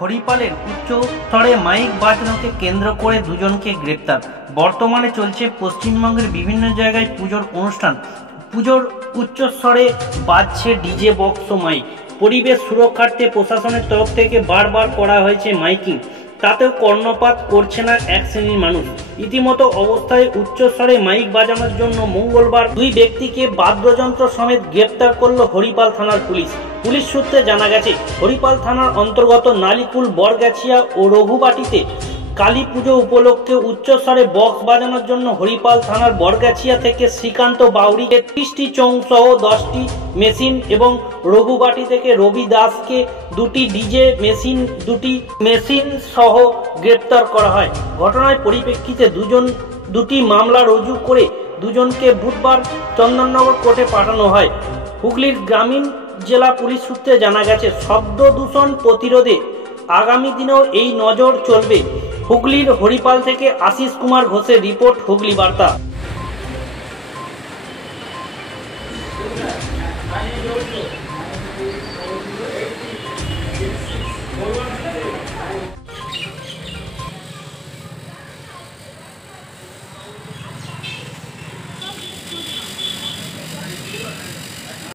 হরিপালের উচ্চ স্তরে মাইক বাজানোকে কেন্দ্র করে দুজনকে গ্রেপ্তার। বর্তমানে চলছে পশ্চিমবঙ্গের বিভিন্ন জায়গায় পুজোর অনুষ্ঠান। পুজোর উচ্চস্তরে বাজছে ডিজে বক্স ও মাইক। পরিবেশ সুরক্ষার্থে প্রশাসনের তরফ থেকে বারবার করা হয়েছে মাইকিং, তাতেও কর্ণপাত করছে না এক শ্রেণীর মানুষ। রীতিমতো অবস্থায় উচ্চস্তরে মাইক বাজানোর জন্য মঙ্গলবার দুই ব্যক্তিকে বাদ্যযন্ত্র সমেত গ্রেপ্তার করল হরিপাল থানার পুলিশ। পুলিশ সূত্রে জানা গেছে, হরিপাল থানার অন্তর্গত নালিকুল, বরগাছিয়া ও রঘুবাটিতে কালী পুজো উপলক্ষে উচ্চস্তরে বক্স বাজানোর জন্য হরিপাল থানার বরগাছিয়া থেকে শ্রীকান্ত বাউরিকে 30টি চোং সহ 10টি মেশিন এবং রঘুবাটি থেকে রবি দাসকে 2টি ডিজে মেশিন, 2টি মেশিন সহ গ্রেপ্তার করা হয়। ঘটনার পরিপ্রেক্ষিতে দুটি মামলা রুজু করে দুজনকে বুধবার চন্দননগর কোর্টে পাঠানো হয়। হুগলির গ্রামীণ জেলা পুলিশ সূত্রে জানা গেছে, শব্দ দূষণ প্রতিরোধে আগামী দিনেও এই নজর চলবে। হুগলির হরিপাল থেকে আশিস কুমার ঘোষের রিপোর্ট, হুগলি বার্তা।